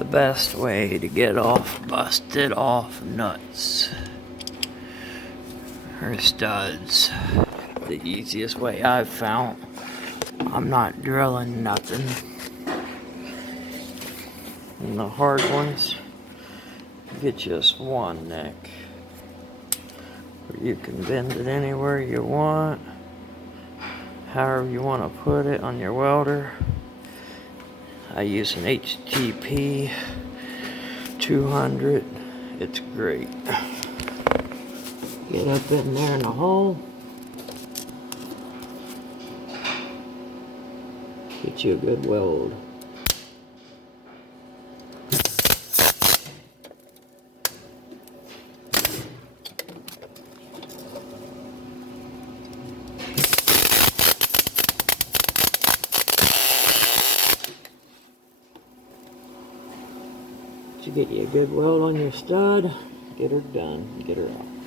The best way to get off busted off nuts or studs. The easiest way I've found. I'm not drilling nothing. And the hard ones, get just one neck. You can bend it anywhere you want, however you want to put it on your welder. I use an HTP 200. It's great. Get up in there in the hole. Get you a good weld. You get you a good weld on your stud, get her done, get her out.